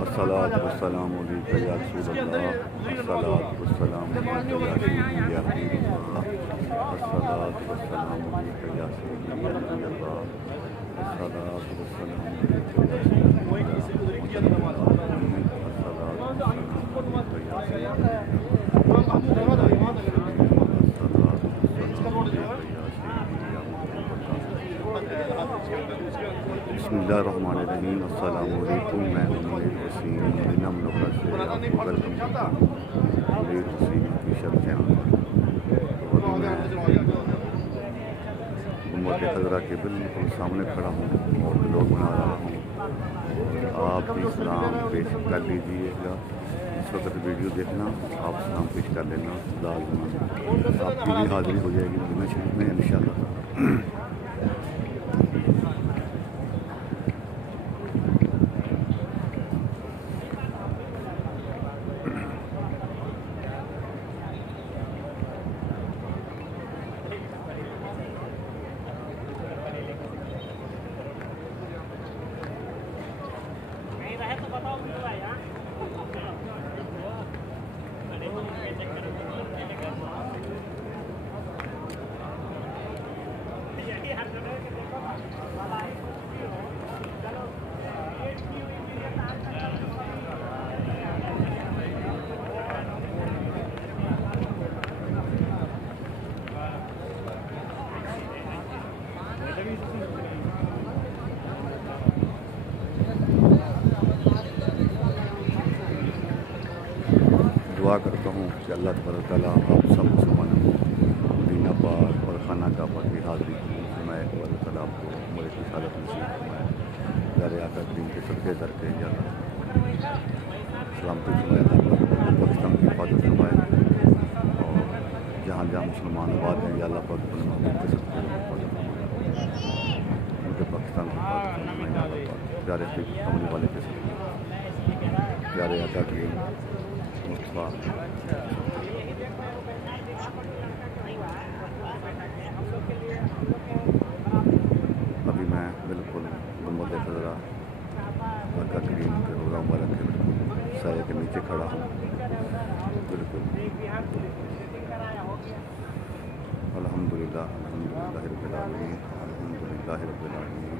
अस्सलातु वस्सलामु अलैका या रसूलल्लाह, अस्सलातु वस्सलामु अलैका या सय्यदी या हबीबल्लाह, अस्सलातु वस्सलामु अलैका या सय्यदी या नबीयल्लाह, अस्सलातु वस्सलामु अलैका या सय्यदी या मुहम्मद, अस्सलातु वस्सलामु अलैका या बिस्मिल्लाहिर्रहमानिर्रहीम। अस्सलामु अलैकुम। मैं मुनीर हुसैन मदीना मुनव्वरा से आपको वेलकम करता हूँ मुनीर हुसैन ऑफिशियल चैनल पर। अभी मैं गुंबद खज़रा के बिल्कुल सामने खड़ा हूँ और व्लॉग बना रहा हूँ। आप भी सलाम पेश कर लीजिएगा। इस वक्त वीडियो देखना, आप सलाम पेश कर लेना, लाजमी आपकी भी हाज़िरी हो जाएगी मदीना शरीफ में इंशाअल्लाह। दुआ करता हूँ कि अल्लाह तबारक तआला आप सब मुसलमानों को मदीना पाक और खाना काबा की हाज़िरी फरमाए और अल्लाह ताला आपको उम्र की हालत नसीब फरमाए। ज़ारे आका करीम के सदक़े दरके या सलामती फरमाए, पाकिस्तान की हिफाजत फरमाए और जहाँ जहाँ मुसलमान आबाद हैं या अल्लाह पाक अपने महबूब के सदक़े हिफाजत फरमाए, उनके पाकिस्तान की हिफाजत फरमाए या अल्लाह पाक ज़ारे होने वाले के सदक़े ज़ारे आका करीम मुस्तफ़ा। अभी मैं बिल्कुल गुंबद खज़रा मक्का करीम के रोज़ा मुबारक के बिल्कुल साये के नीचे खड़ा हूँ। बिल्कुल अल्हम्दुलिल्लाह अल्हम्दुलिल्लाहि रब्बिल आलमीन, अल्हम्दुलिल्लाहि रब्बिल आलमीन।